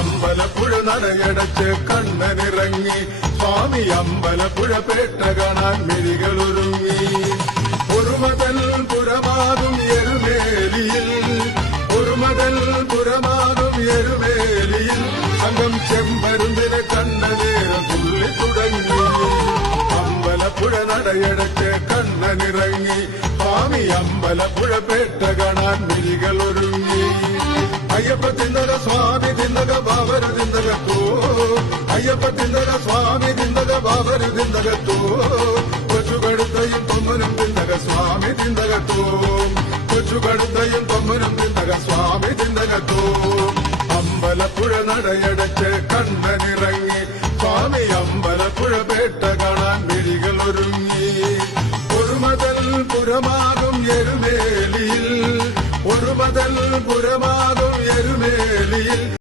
അമ്പലപ്പുഴ നടയടച്ച് കണ്ണനിറങ്ങി സ്വാമി അമ്പലപ്പുഴ പേട്ട കാണാൻ മിഴികളൊരുങ്ങി ഒരുമതൽ പുരമാകും എരുമേലിയിൽ ഒരുമതൽ പുരമാകും എരുമേലിയിൽ സംഘം ചെമ്പരുന്തിനെ കണ്ട നേരം തുള്ളി തുടങ്ങി അമ്പലപ്പുഴ നടയടച്ച് കണ്ണനിറങ്ങി സ്വാമി അമ്പലപ്പുഴ പേട്ട കാണാൻ മിഴികളൊരുങ്ങി അയ്യപ്പ തിന്നക സ്വാമി തിന്നക ബാബരു തിന്നകത്തോ അയ്യപ്പ തിന്നക സ്വാമി തിന്നക ബാബരു തിന്നകത്തോ കൊച്ചുകടുത്തയും തൊമ്മനും തിന്നക സ്വാമി തിന്നകത്തോ കൊച്ചുകടുത്തയും തൊമ്മനും തിന്നക സ്വാമി തിന്നകത്തോ അമ്പലപ്പുഴ നടയടച്ച് കണ്ണനിറങ്ങി സ്വാമി അമ്പലപ്പുഴ പേട്ട കാണാൻ മിഴികളൊരുങ്ങി ഒരുമതൽ പുരമാകും എരുമേലിയിൽ ഒരുമതൽ പുരമാകും എരുമേലിയിൽ